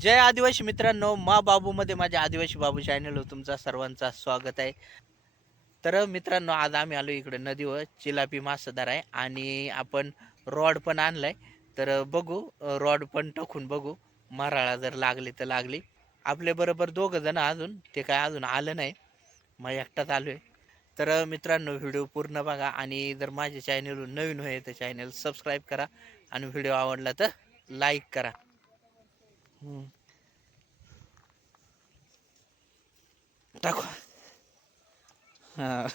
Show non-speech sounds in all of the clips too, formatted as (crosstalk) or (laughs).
जय आदिवासी मित्रांनो मा बाबूमध्ये माझ्या आदिवासी बाबू चॅनलवर तुमचा सर्वांचा स्वागत आहे. तर मित्रांनो आज आम्ही आलो इकडे नदीवर चिलापी मासदार आहे आणि आपण रॉड पण आणलाय. तर बघू रॉड पण टाकून बघू मराळा जर लागली तर लागली. आपल्या बरोबर दोघं जण अजून ते काय अजून आलं नाही. मग एकटाच आलोय. तर मित्रांनो व्हिडिओ पूर्ण बघा आणि जर माझ्या चॅनलवर नवीन होय तर चॅनल सबस्क्राईब करा आणि व्हिडिओ आवडला तर लाईक करा. टाकू. हा.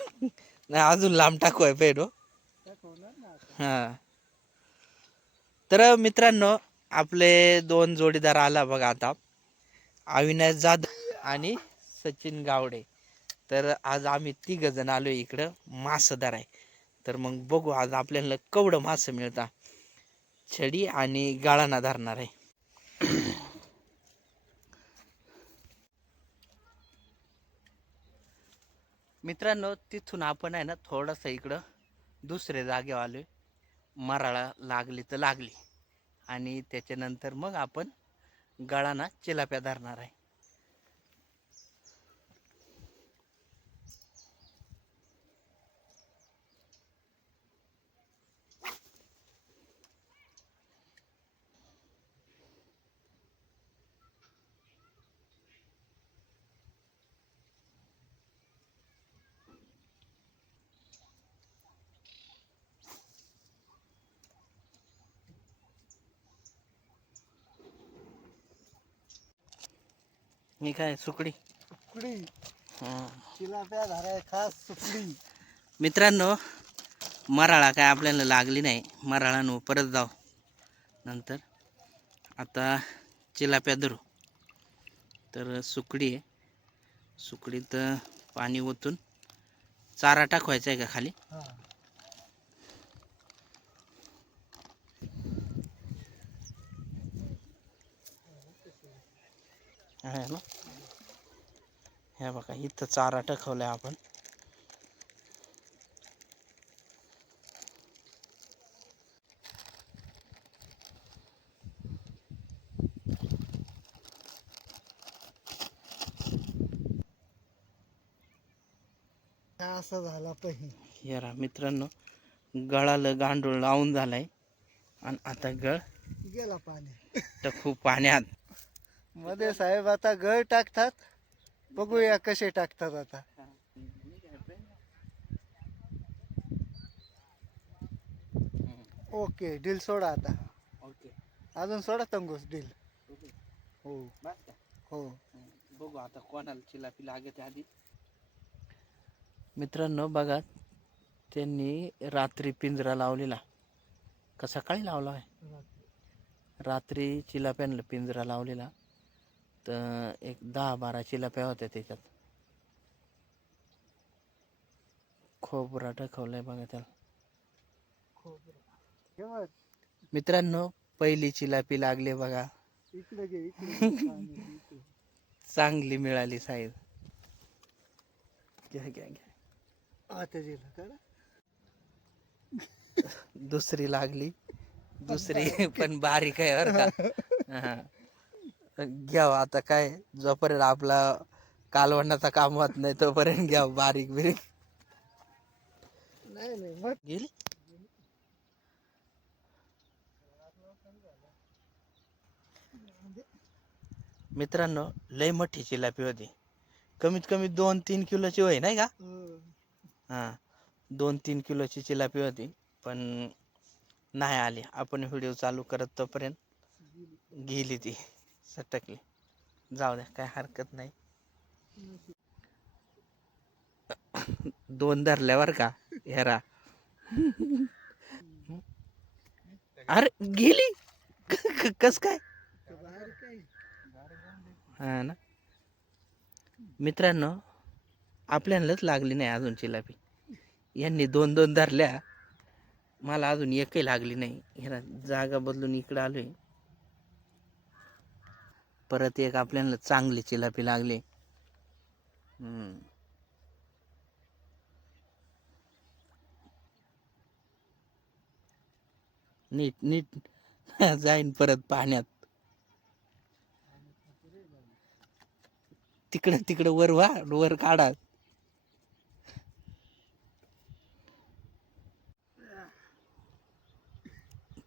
नाही अजून लांब टाकू आहे पेडो हा. तर मित्रांनो आपले दोन जोडीदार आला बघा आता. अविनाश जाधव आणि सचिन गावडे. तर आज आम्ही तिघ जण आलो इकडं. मासदार आहे. तर मग बघू आज आपल्याला कवडं मासं मिळता छडी आणि गाळाना धरणार आहे. मित्रांनो तिथून आपण आहे ना थोडंसं इकडं दुसऱ्या जागेवर मराळा लागली तर लागली. आणि त्याच्यानंतर मग आपण गळाना चिलाप्या धरणार आहे. मी काय सुकडी? सुकडी. हं. धाराय खास सुकडी. मित्रांनो मराळा काय आपल्याला लागली नाही. मराळानं परत जाऊ. नंतर आता चिलाप्या धरू. तर सुकडी आहे. सुकडीत पाणी ओतून चारा टाकवायचा आहे का खाली? हा. ना? हे बघा इथं चारा टाकवलाय आपण. असं झाला पाहिजे यारा मित्रांनो गळाला गांडूळ लावून झालाय. आणि आता गळ. गेला पाणी. तर खूप पाण्यात मध्ये साहेब आता गळ टाकतात. बघूया कसे टाकतात आता. ओके डील सोडा आता. ओके. अजून सोडा तंगूस डील हो. हो. बघू आता कोणाला चिलापी लागते आधी. मित्रांनो बघा त्यांनी रात्री पिंजरा लावलेला. का सकाळी लावला आहे रात्री चिलाप्यांना पिंजरा लावलेला. तर एक दहा बारा चिलाप्या होत्या त्याच्यात खोबरा टाकवलाय बघा त्याला मित्रांनो पहिली चिलापी लागली बघा. (laughs) चांगली मिळाली साईज घ्या घ्या घ्या आता? दुसरी लागली दुसरी (laughs) पण बारीक आहे बरं का (laughs) हा. घ्याव. आता काय जोपर्यंत आपला कालवणाचा काम होत नाही तोपर्यंत घ्या बारीक बिरीक. नाही नाही मग गेली? मित्रांनो लय मोठी चिलापी होती. कमीत कमी दोन तीन किलोची होई नाही का? हो. हा दोन तीन किलोची चिलापी होती पण नाही आली. आपण व्हिडिओ चालू करत तोपर्यंत गेली ती. सटकली. जाऊ द्या काय हरकत नाही. दोन धरल्यावर का हेरा. अरे गेली? कस काय? काय हा ना. मित्रांनो आपल्यालाच लागली नाही अजून चिलापी यांनी दोन दोन धरल्या. मला अजून एकही लागली नाही. ह्याला जागा बदलून इकडं आलोय. परत एक आपल्याला चांगली चिलापी लागली. हम्म. नीट नीट. (laughs) जाईन परत पाण्यात. तिकडं तिकडं वर वा वर काढा.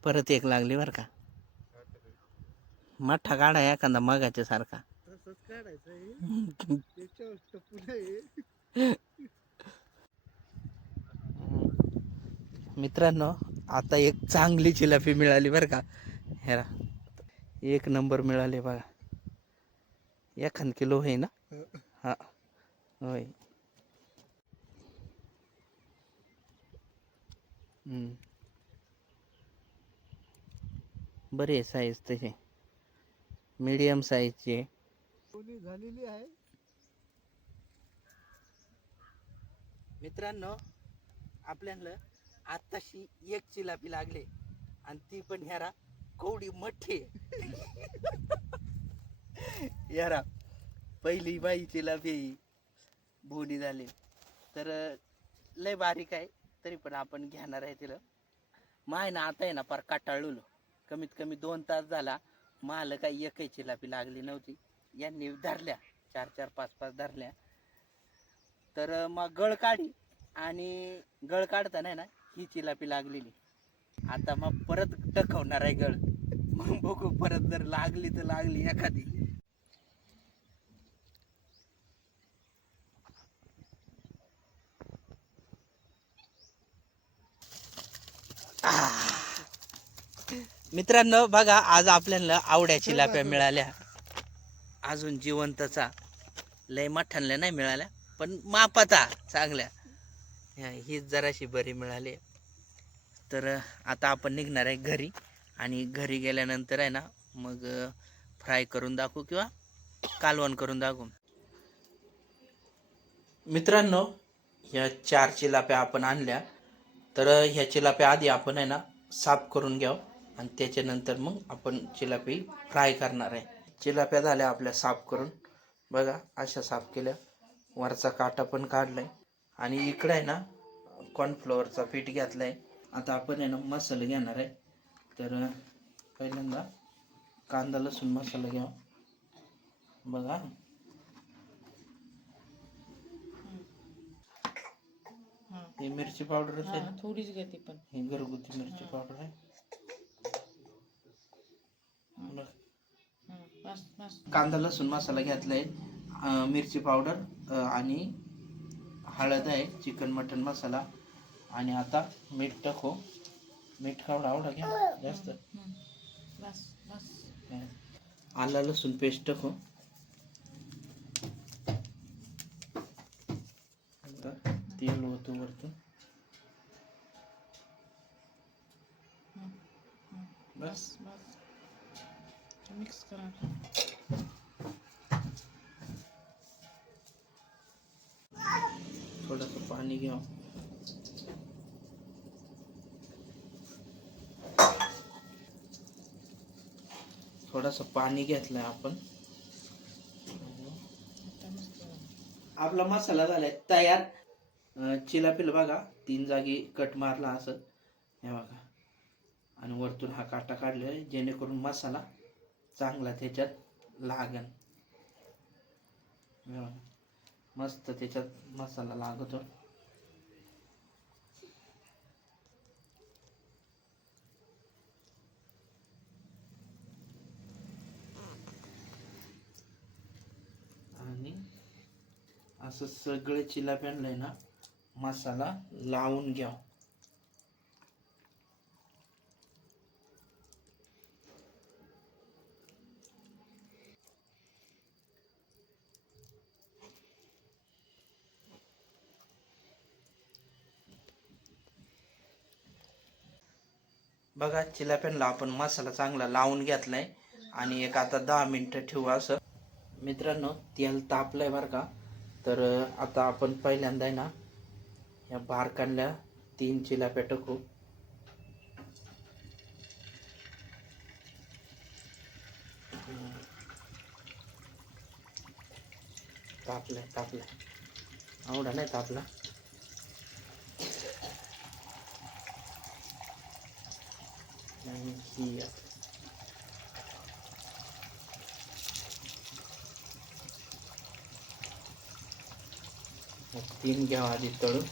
परत एक लागली बर का. मठ्ठा काढा एखादा मगाच्या सारखा. तसंच काढायचं आहे. त्याच्यावर टपून आहे. मित्रांनो आता एक चांगली जिलापी मिळाली बरं का. हेरा एक नंबर मिळाली बघा. एखाद किलो आहे ना? हा. होय. हम्म. बरी साईज तशी. मीडियम साईजची. कोणी झालेली आहे? मित्रांनो आपल्याला आत्ताशी एक चिलापी लागले आणि ती पण ह्यारा कवडी मठ्ठी (laughs) यारा पहिली बाई चिलापी बोनी झाली. तर लय बारीक आहे तरी पण आपण घेणार आहे तिला. माय ना आता आहे ना फार काटाळलो कमीत कमी दोन तास झाला. माल काही एकही चिलापी लागली नव्हती. यांनी धरल्या चार चार पाच पाच धरल्या. तर मग गळ काढी आणि गळ काढताना ना ही चिलापी लागलेली. आता मग परत टकवणार आहे गळ. मग बघू परत जर लागली तर लागली एखादी. Ah! मित्रांनो बघा आज आपल्याला आवड्या चिलाप्या मिळाल्या. अजून जिवंतचा लय मठ्ठनल्या नाही मिळाल्या पण मापाचा चांगल्या. ह्या हीच जराशी बरी मिळाली. तर आता आपण निघणार आहे घरी आणि घरी गेल्यानंतर आहे ना मग फ्राय करून दाखवू किंवा कालवण करून दाखवू. मित्रांनो ह्या चार चिलाप्या आपण आणल्या. तर ह्या चिलाप्या आधी आपण आहे ना साफ करून घ्यावं. आणि त्याच्यानंतर मग आपण चिलापी फ्राय करणार आहे. चिलाप्या झाल्या आपल्या साफ करून. बघा अशा साफ केल्या. वरचा काटा पण काढलाय. आणि इकडे आहे ना कॉर्नफ्लोअरचा पीठ घेतलाय. आता आपण आहे ना मसाला घेणार आहे. तर पहिल्यांदा कांदा लसूण मसाला घ्या. बघा. ही मिरची पावडर असेल हा थोडीच घेते पण. ही घरगुती मिरची पावडर आहे बघ. हा, बस बस कांदा लसूण मसाला घेतला आहे मिरची पावडर आणि हळद आहे चिकन मटन मसाला. आणि आता मीठ टाकू. मीठ खावडा आवडा घ्या जास्त. आला लसूण पेस्ट टाकू. तेल होतो वरतून. बस बस बस. मिक्स करा. पाणी घ्या. थोडंसं पाणी घेतलंय आपण. आपला मसाला झालाय तयार. चिला चिलापिल बघा तीन जागी कट मारला असं. हे बघा. आणि वरतून हा काटा काढलेला जेणेकरून मसाला चांगला त्याच्यात लागन. हे बघा. मस्त त्याच्यात मसाला लागतो आणि असं सगळे चिलाप्यांना ना मसाला लावून घ्या. बघा चिलाप्यांना आपण मसाला चांगला लावून घेतलाय. आणि एक आता दहा मिनिटं ठेवू असं. मित्रांनो तेल तापलंय बरं का? तर आता आपण पहिल्यांदा आहे ना या बारकांल्या तीन चिलाप्या टाकू तापलाय तापलाय. आवडा नाही तापला. ही मग तीन घ्यावा आधी तळून.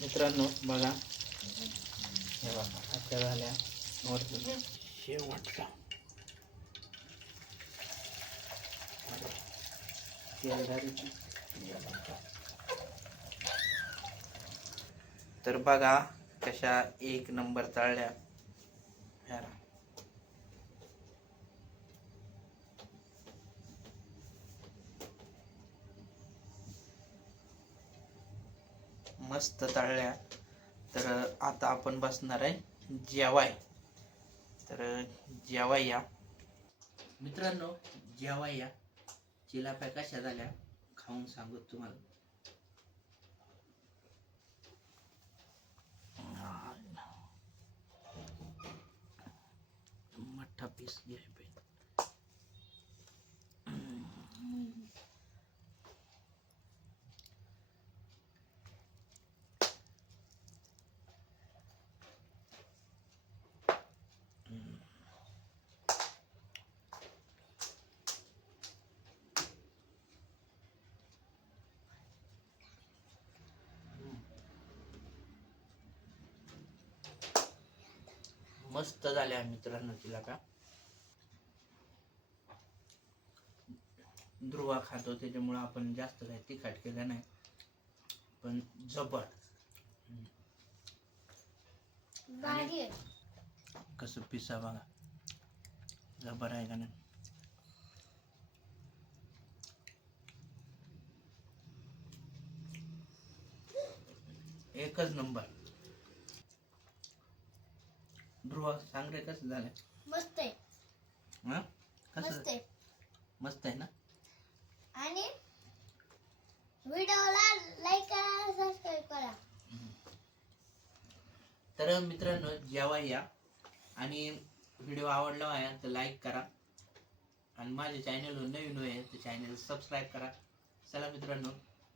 मित्रांनो बघा. हे बघा अशा झाल्या. शेवटचा तर बघा कशा एक नंबर चालल्या मस्त तळल्या. तर आता आपण बसणार आहे जेवाय. तर जेवाय या. मित्रांनो जेवाय या चिलाप्या कशा झाल्या खाऊन सांगू तुम्हाला. मठ्ठा पीस घ्याय पाहिजे. मस्त झाल्या मित्रांनो तिला का? ध्रुवा खातो त्याच्यामुळं आपण जास्त काही तिखट केलं नाही. पण जबर. कसं पिसा बघा. जबर आहे का नाही? एकच नंबर. ध्रुवा सांग रे कसं झालं मस्त आहे. हा? मस्त कसं आहे मस्त आहे ना? आणि व्हिडिओला लाईक करा सबस्क्राईब करा. तर मित्रांनो जेव्हा या आणि व्हिडिओ आवडला आहे तर लाईक करा. आणि माझ्या चॅनलवर नवीन आहे तर चॅनल सबस्क्राईब करा. चला मित्रांनो